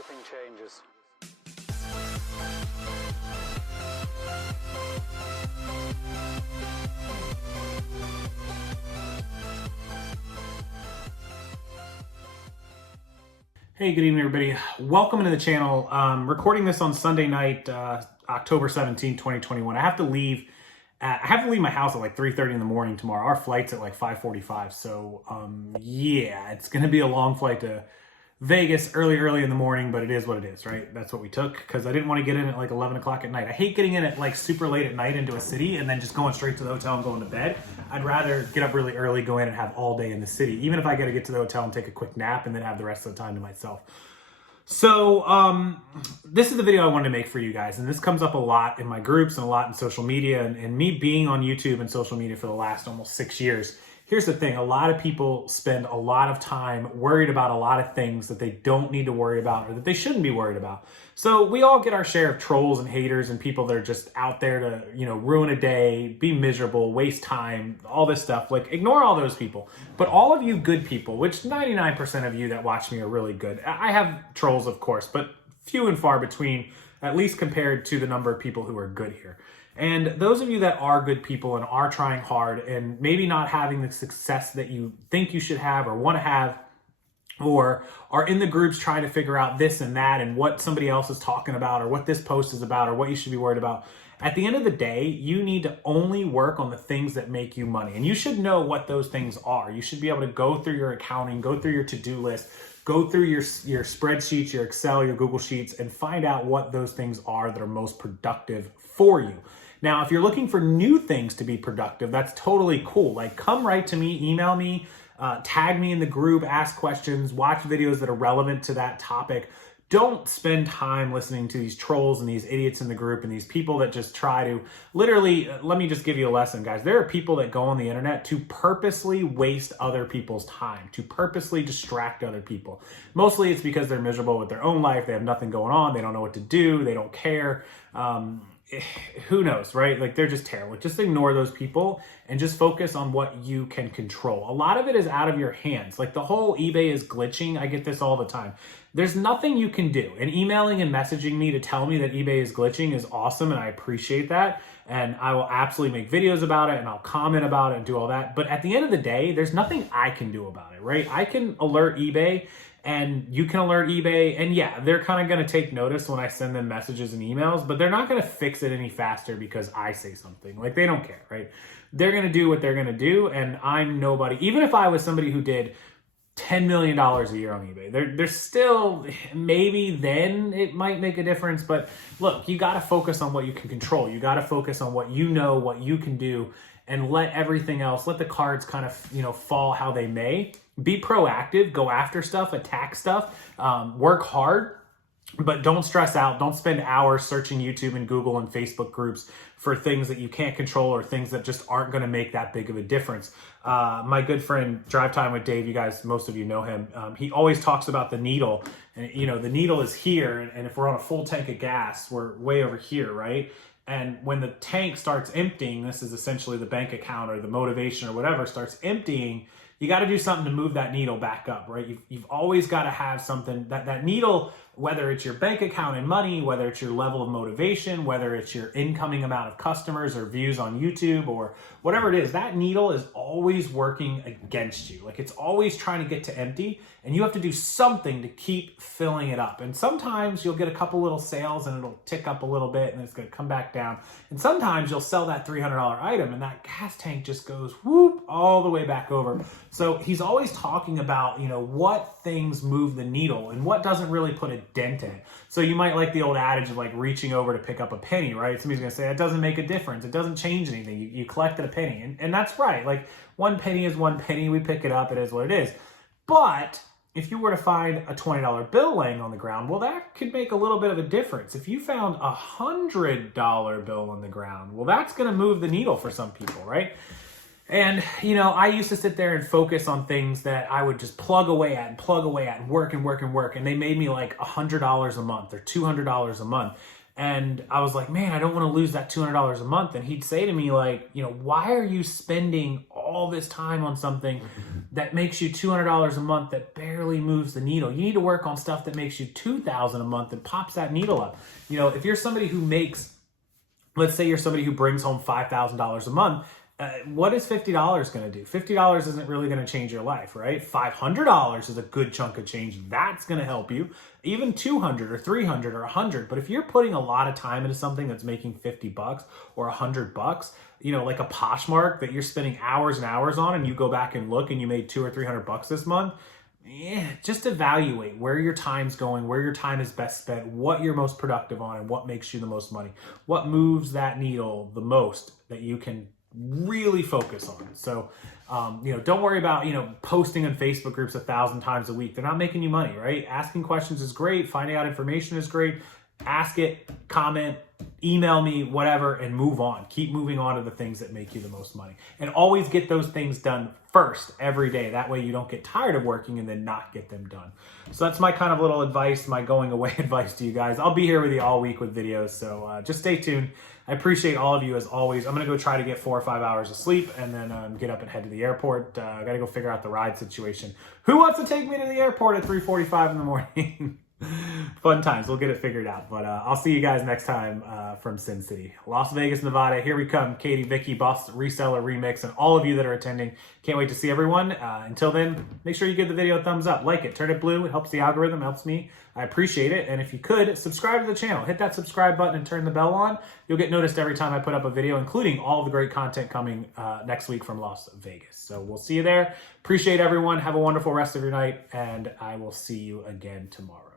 everything changes. Hey, good evening, everybody. Welcome to the channel. Recording this on Sunday night, October 17, 2021. I have to leave my house at like 3:30 in the morning tomorrow. Our flight's at like 5:45. So, yeah, it's going to be a long flight to Vegas early in the morning, but it is what it is, right? That's what we took because I didn't want to get in at like 11 o'clock at night. I hate getting in at like super late at night into a city and then just going straight to the hotel and going to bed. I'd rather get up really early, go in and have all day in the city, even if I got to get to the hotel and take a quick nap and then have the rest of the time to myself. So this is the video I wanted to make for you guys, and this comes up a lot in my groups and a lot in social media, and me being on YouTube and social media for the last almost 6 years. Here's the thing, a lot of people spend a lot of time worried about a lot of things that they don't need to worry about or that they shouldn't be worried about. So we all get our share of trolls and haters and people that are just out there to, ruin a day, be miserable, waste time, all this stuff. Like, ignore all those people. But all of you good people, which 99% of you that watch me are really good. I have trolls, of course, but few and far between, at least compared to the number of people who are good here. And those of you that are good people and are trying hard and maybe not having the success that you think you should have or want to have, or are in the groups trying to figure out this and that and what somebody else is talking about or what this post is about or what you should be worried about. At the end of the day, you need to only work on the things that make you money. And you should know what those things are. You should be able to go through your accounting, go through your to-do list, go through your spreadsheets, your Excel, your Google Sheets, and find out what those things are that are most productive for you. Now, if you're looking for new things to be productive, that's totally cool. Like, come right to me, email me, tag me in the group, ask questions, watch videos that are relevant to that topic. Don't spend time listening to these trolls and these idiots in the group and these people that just try to literally, let me just give you a lesson, guys. There are people that go on the internet to purposely waste other people's time, to purposely distract other people. Mostly it's because they're miserable with their own life. They have nothing going on. They don't know what to do. They don't care. Who knows, right? Like, they're just terrible. Just ignore those people and just focus on what you can control. A lot of it is out of your hands. Like, the whole eBay is glitching. I get this all the time. There's nothing you can do. And emailing and messaging me to tell me that eBay is glitching is awesome, and I appreciate that. And I will absolutely make videos about it, and I'll comment about it and do all that. But at the end of the day, there's nothing I can do about it, right? I can alert eBay, and you can alert eBay, and yeah, they're kind of going to take notice when I send them messages and emails, but they're not going to fix it any faster because I say something. Like, they don't care, right? They're going to do what they're going to do, and I'm nobody. Even if I was somebody who did $10 million a year on eBay, there's still, maybe then it might make a difference, but look, you got to focus on what you can control. You got to focus on what you know, what you can do, and let everything else, let the cards kind of, fall how they may. Be proactive, go after stuff, attack stuff, work hard, but don't stress out. Don't spend hours searching YouTube and Google and Facebook groups for things that you can't control or things that just aren't going to make that big of a difference. My good friend, Drive Time with Dave, you guys, most of you know him. He always talks about the needle, and the needle is here. And if we're on a full tank of gas, we're way over here, right? And when the tank starts emptying, this is essentially the bank account or the motivation or whatever starts emptying, you got to do something to move that needle back up, right? You've always got to have something, that needle, whether it's your bank account and money, whether it's your level of motivation, whether it's your incoming amount of customers or views on YouTube or whatever it is, that needle is always working against you. Like, it's always trying to get to empty, and you have to do something to keep filling it up. And sometimes you'll get a couple little sales and it'll tick up a little bit and it's going to come back down. And sometimes you'll sell that $300 item and that gas tank just goes whoop all the way back over. So he's always talking about, what things move the needle and what doesn't really put a dent in it. So you might like the old adage of like reaching over to pick up a penny, right? Somebody's going to say, it doesn't make a difference. It doesn't change anything. You collected a penny. And that's right. Like, one penny is one penny. We pick it up. It is what it is. But if you were to find a $20 bill laying on the ground, well, that could make a little bit of a difference. If you found a $100 bill on the ground, well, that's going to move the needle for some people, right? And, I used to sit there and focus on things that I would just plug away at and work and work and work. And they made me like $100 a month or $200 a month. And I was like, man, I don't want to lose that $200 a month. And he'd say to me like, why are you spending all this time on something that makes you $200 a month that barely moves the needle. You need to work on stuff that makes you $2,000 a month and pops that needle up. You know, if you're somebody who makes, let's say you're somebody who brings home $5,000 a month, what is $50 going to do? $50 isn't really going to change your life, right? $500 is a good chunk of change. That's going to help you. Even 200 or 300 or 100. But if you're putting a lot of time into something that's making $50 or $100, you know, like a Poshmark that you're spending hours and hours on, and you go back and look and you made $200 or $300 this month, just evaluate where your time's going, where your time is best spent, what you're most productive on, and what makes you the most money. What moves that needle the most that you can really focus on. So, you know, don't worry about, you know, posting on Facebook groups 1,000 times a week. They're not making you money, right? Asking questions is great. Finding out information is great. Ask it, comment, email me, whatever, and move on. Keep moving on to the things that make you the most money. And always get those things done first every day. That way you don't get tired of working and then not get them done. So that's my kind of little advice, my going away advice to you guys. I'll be here with you all week with videos, so just stay tuned. I appreciate all of you as always. I'm going to go try to get 4 or 5 hours of sleep and then get up and head to the airport. I got to go figure out the ride situation. Who wants to take me to the airport at 3:45 in the morning? Fun times. We'll get it figured out. But I'll see you guys next time from Sin City. Las Vegas, Nevada. Here we come. Katie, Vicky, Boss, Reseller, Remix, and all of you that are attending. Can't wait to see everyone. Until then, make sure you give the video a thumbs up. Like it. Turn it blue. It helps the algorithm. Helps me. I appreciate it. And if you could, subscribe to the channel. Hit that subscribe button and turn the bell on. You'll get noticed every time I put up a video, including all the great content coming next week from Las Vegas. So we'll see you there. Appreciate everyone. Have a wonderful rest of your night. And I will see you again tomorrow.